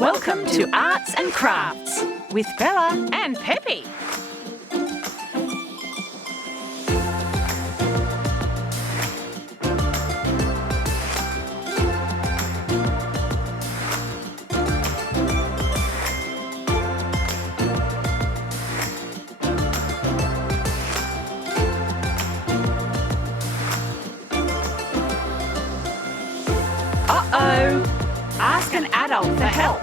Welcome to Arts and Crafts with Bella and Pepe. Uh-oh! Ask an adult for help.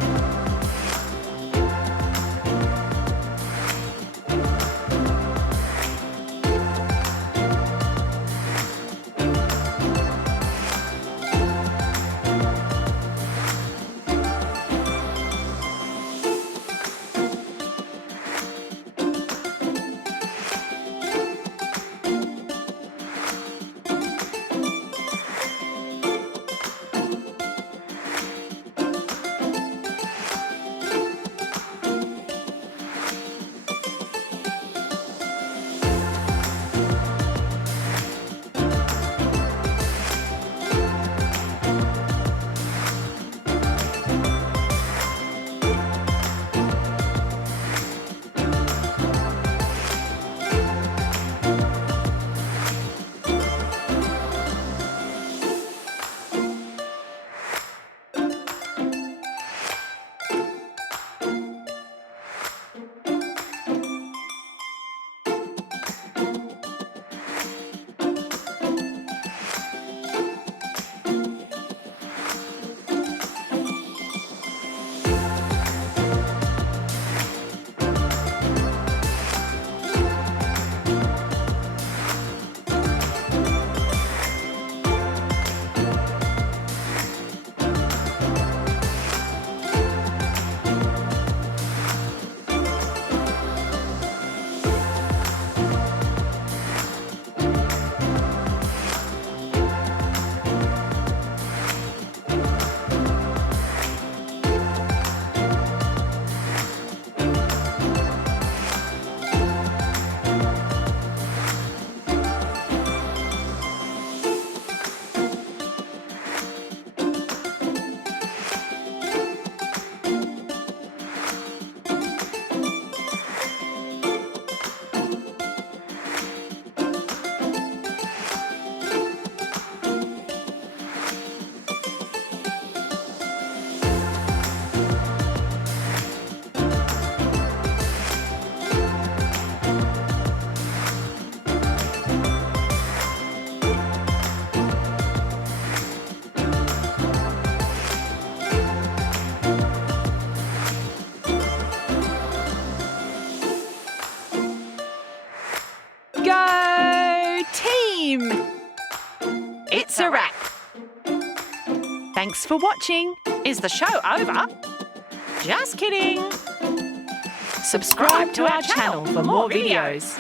Go team! It's a wrap. Thanks for watching. Is the show over? Just kidding. Subscribe to our channel for more videos.